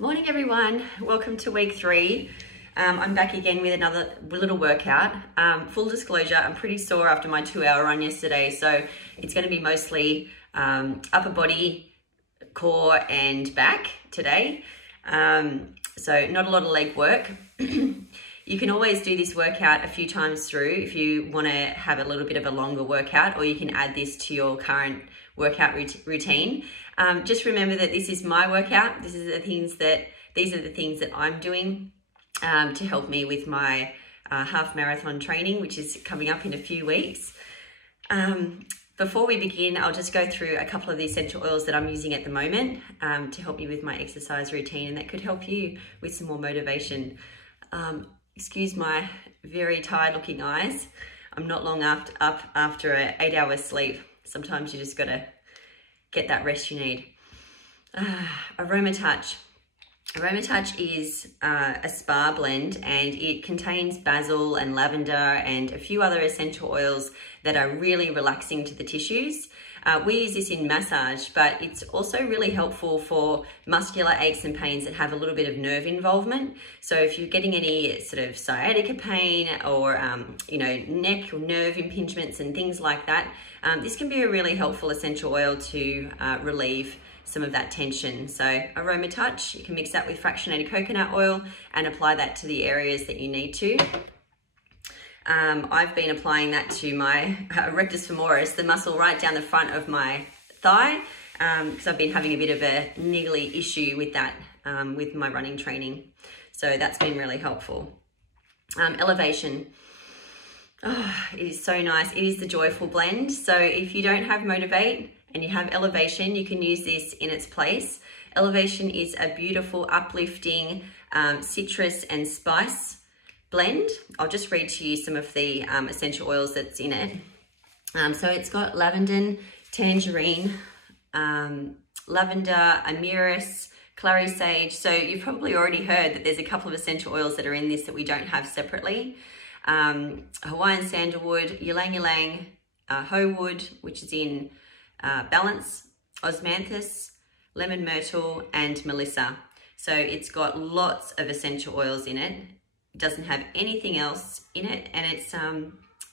Morning everyone, welcome to week 3. I'm back again with another little workout. Full disclosure, I'm pretty sore after my 2-hour run yesterday, so it's going to be mostly upper body, core and back today. So not a lot of leg work. You can always do this workout a few times through if you want to have a little bit of a longer workout, or you can add this to your current workout routine. Just remember that this is my workout. These are the things that I'm doing to help me with my half marathon training, which is coming up in a few weeks. Before we begin, I'll just go through a couple of the essential oils that I'm using at the moment to help me with my exercise routine, and that could help you with some more motivation. Excuse my very tired looking eyes. I'm not long up after an 8-hour sleep. Sometimes you just gotta get that rest you need. Aromatouch. Aromatouch is a spa blend, and it contains basil and lavender and a few other essential oils that are really relaxing to the tissues. We use this in massage, but it's also really helpful for muscular aches and pains that have a little bit of nerve involvement. So if you're getting any sort of sciatica pain or neck or nerve impingements and things like that, this can be a really helpful essential oil to relieve some of that tension. So Aromatouch, you can mix that with fractionated coconut oil and apply that to the areas that you need to. I've been applying that to my rectus femoris, the muscle right down the front of my thigh, because I've been having a bit of a niggly issue with that with my running training. So that's been really helpful. Elevation. Oh, it is so nice. It is the joyful blend. So if you don't have Motivate and you have Elevation, you can use this in its place. Elevation is a beautiful, uplifting citrus and spice blend. I'll just read to you some of the essential oils that's in it. So it's got lavender, tangerine, lavender, amyris, clary sage. So you've probably already heard that there's a couple of essential oils that are in this that we don't have separately. Hawaiian sandalwood, ylang ylang, hoe wood, which is in balance, osmanthus, lemon myrtle, and melissa. So it's got lots of essential oils in it. It doesn't have anything else in it, and it's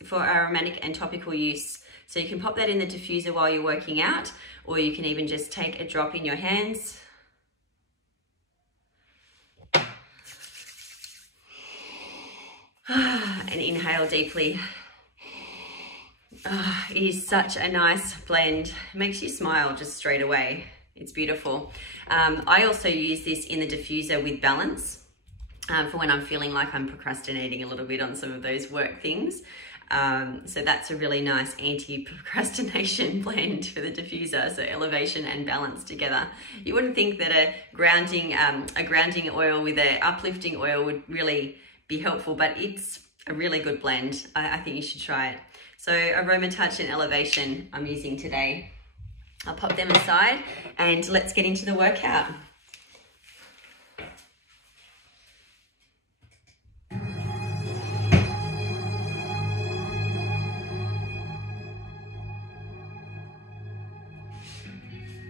for aromatic and topical use. So you can pop that in the diffuser while you're working out, or you can even just take a drop in your hands. And inhale deeply. It is such a nice blend. It makes you smile just straight away. It's beautiful. I also use this in the diffuser with balance. For when I'm feeling like I'm procrastinating a little bit on some of those work things. So that's a really nice anti-procrastination blend for the diffuser. So elevation and balance together. You wouldn't think that a grounding oil with an uplifting oil would really be helpful, but it's a really good blend. I think you should try it. So Aromatouch and Elevation I'm using today. I'll pop them aside and let's get into the workout.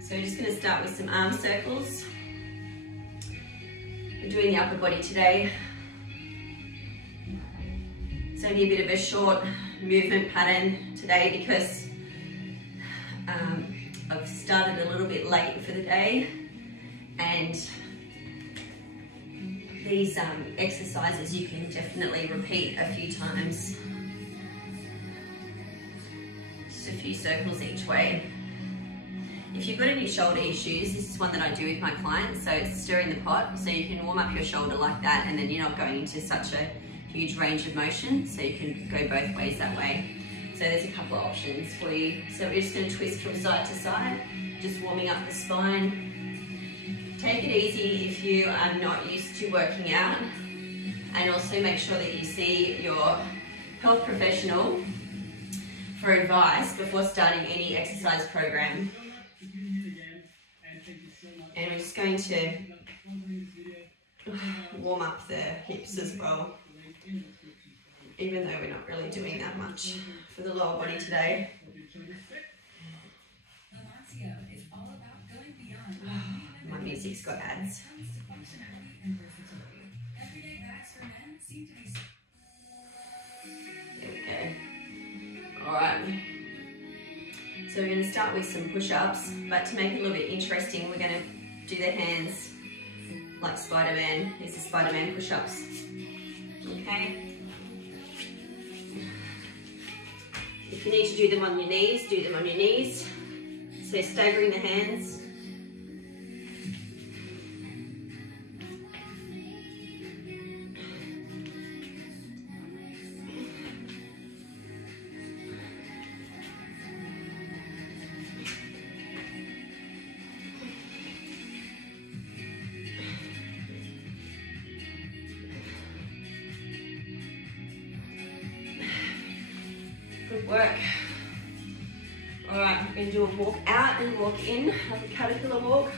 So we're just going to start with some arm circles. We're doing the upper body today. It's only a bit of a short movement pattern today because I've started a little bit late for the day, and these exercises you can definitely repeat a few times. Just a few circles each way. If you've got any shoulder issues, this is one that I do with my clients, so it's stirring the pot, so you can warm up your shoulder like that, and then you're not going into such a huge range of motion, so you can go both ways that way. So there's a couple of options for you. So we're just going to twist from side to side, just warming up the spine. Take it easy if you are not used to working out, and also make sure that you see your health professional for advice before starting any exercise program. And we're just going to warm up the hips as well, even though we're not really doing that much for the lower body today. My music's got ads. So we're going to start with some push-ups, but to make it a little bit interesting, we're going to do the hands like Spiderman. These are Spiderman push-ups. Okay. If you need to do them on your knees, do them on your knees. So staggering the hands. Good work. All right, we're going to do a walk out and walk in, like a caterpillar walk.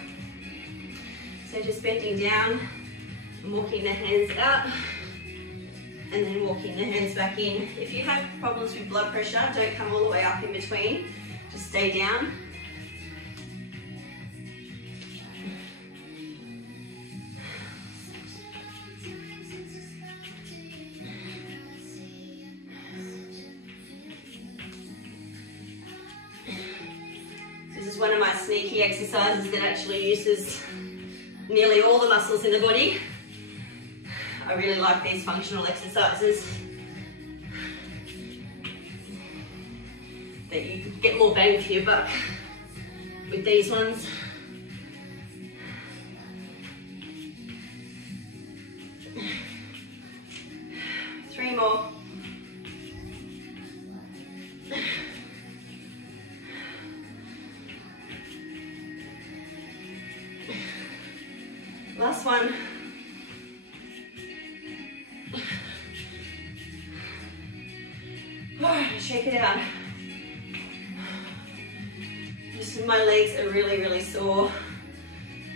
So just bending down and walking the hands out and then walking the hands back in. If you have problems with blood pressure, don't come all the way up in between. Just stay down. This is one of my sneaky exercises that actually uses nearly all the muscles in the body. I really like these functional exercises that you get more bang for your buck with these ones. Three more. Last one. Shake it out. Just my legs are really sore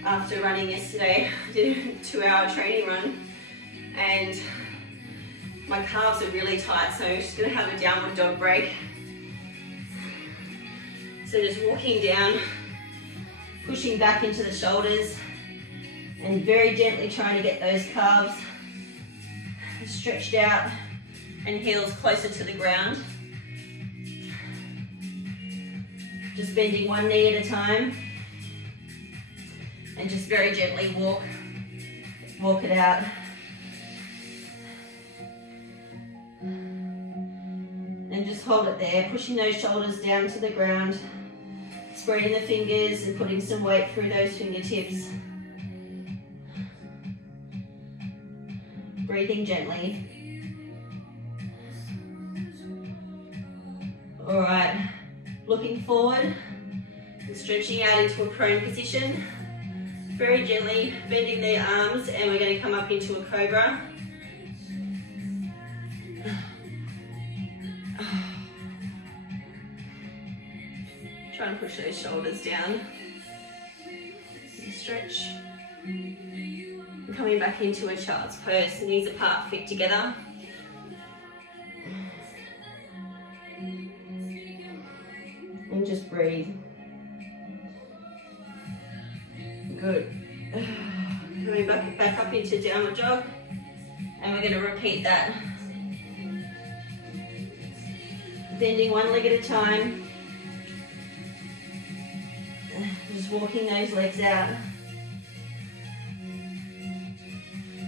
after running yesterday. I did a 2-hour training run and my calves are really tight, so I'm just going to have a downward dog break. So just walking down, pushing back into the shoulders and very gently trying to get those calves stretched out and heels closer to the ground. Just bending one knee at a time and just very gently walk it out. And just hold it there, pushing those shoulders down to the ground, spreading the fingers and putting some weight through those fingertips. Breathing gently. All right, looking forward and stretching out into a prone position. Very gently bending the arms and we're going to come up into a cobra. Try and push those shoulders down. And stretch. And coming back into a child's pose, knees apart, feet together. And just breathe. Good. Coming back up into downward dog. And we're going to repeat that. Bending one leg at a time. Just walking those legs out.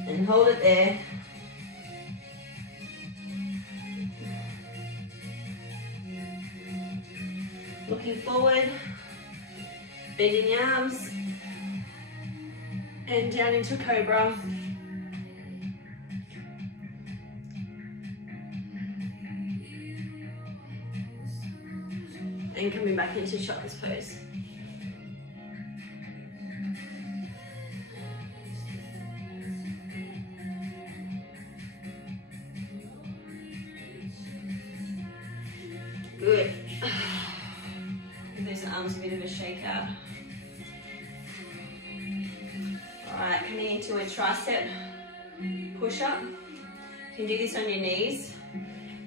And hold it there. Looking forward, bending the arms, and down into cobra. And coming back into child's pose. Good. Give those arms a bit of a shake out. Alright, coming into a tricep push-up. You can do this on your knees.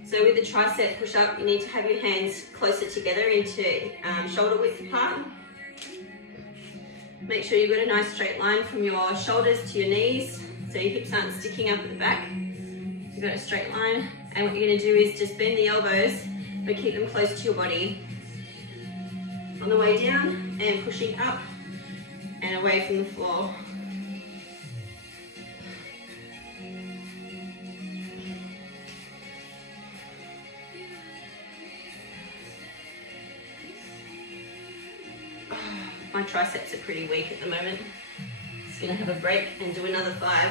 So with the tricep push-up, you need to have your hands closer together into shoulder width apart. Make sure you've got a nice straight line from your shoulders to your knees, so your hips aren't sticking up at the back. You've got a straight line. And what you're going to do is just bend the elbows, but keep them close to your body. on the way down and pushing up and away from the floor. My triceps are pretty weak at the moment. Just gonna have a break and do another 5.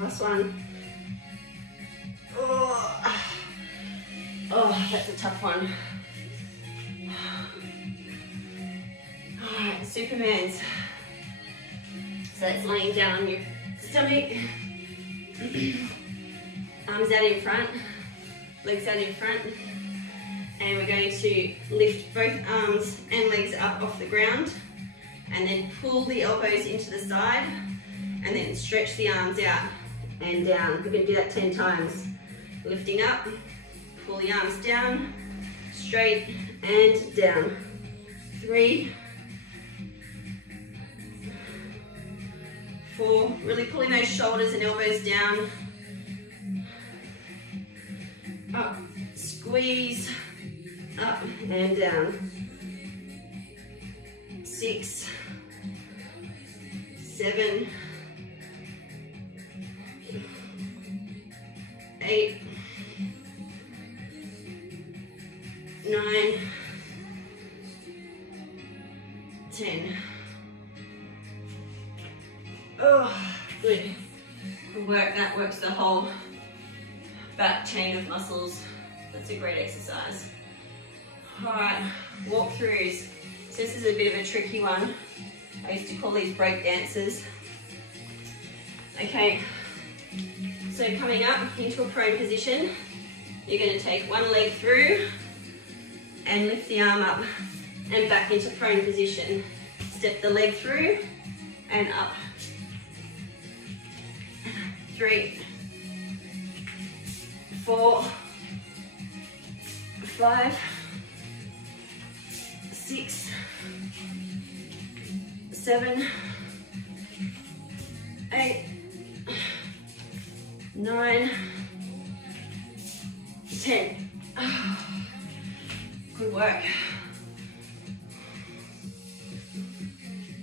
Last one. Oh, that's a tough one. All right, Superman's. So that's laying down on your stomach. Arms out in front, legs out in front. And we're going to lift both arms and legs up off the ground. And then pull the elbows into the side. And then stretch the arms out and down. We're going to do that 10 times. Lifting up, pull the arms down, straight and down. 3, 4, really pulling those shoulders and elbows down. Up, squeeze, up and down. 6, 7, 8, 9, 10. Oh, good. Good work. That works the whole back chain of muscles. That's a great exercise. All right, walkthroughs. So this is a bit of a tricky one. I used to call these break dances. Okay, so coming up into a prone position, you're going to take one leg through and lift the arm up and back into prone position. Step the leg through and up. 3, 4, 5, 6, 7, 8, 9, 10. Good work.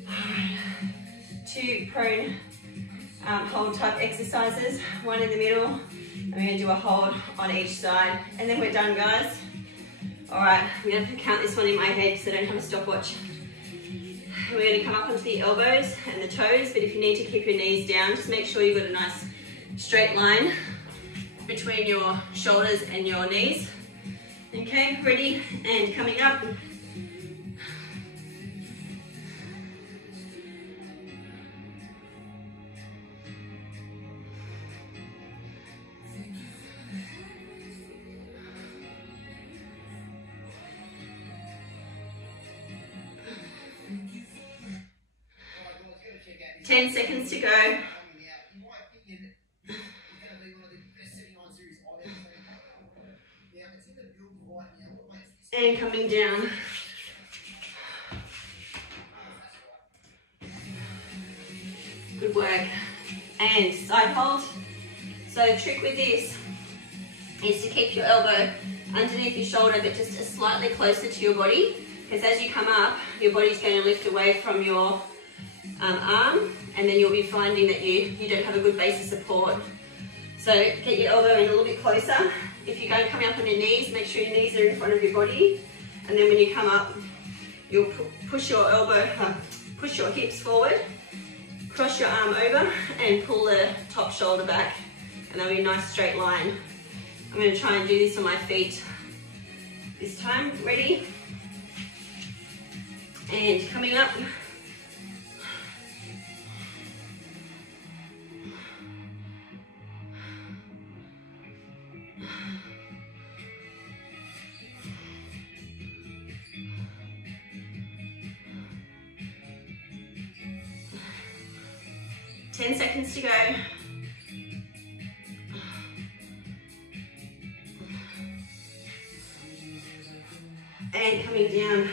Alright, 2 prone hold type exercises, one in the middle, and we're going to do a hold on each side, and then we're done, guys. Alright, we have to count this one in my head because I don't have a stopwatch. We're going to come up onto the elbows and the toes, but if you need to keep your knees down, just make sure you've got a nice straight line between your shoulders and your knees. Okay, ready, and coming up. Ten seconds to go. And coming down. Good work. And side hold. So the trick with this is to keep your elbow underneath your shoulder, but just slightly closer to your body, because as you come up, your body's going to lift away from your arm, and then you'll be finding that you don't have a good base of support. So get your elbow in a little bit closer. If you're going to come up on your knees, make sure your knees are in front of your body, and then when you come up, you'll push your push your hips forward, cross your arm over, and pull the top shoulder back, and that'll be a nice straight line. I'm going to try and do this on my feet this time. Ready? And coming up. Ten seconds to go. And coming down.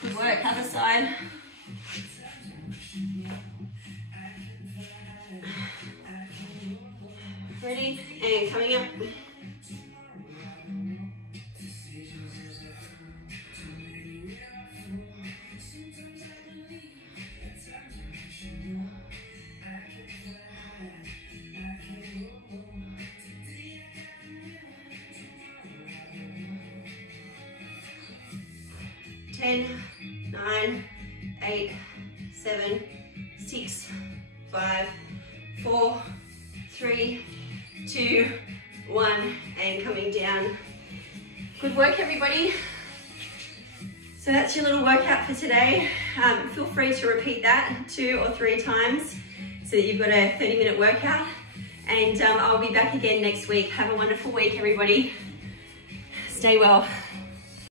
Good work, other side. Ready? And coming up. Ten, 9, 8, 7, 6, 5, 4, 3, 2, 1, and coming down. Good work, everybody. So that's your little workout for today. Feel free to repeat that 2 or 3 times so that you've got a 30-minute workout. And I'll be back again next week. Have a wonderful week, everybody. Stay well.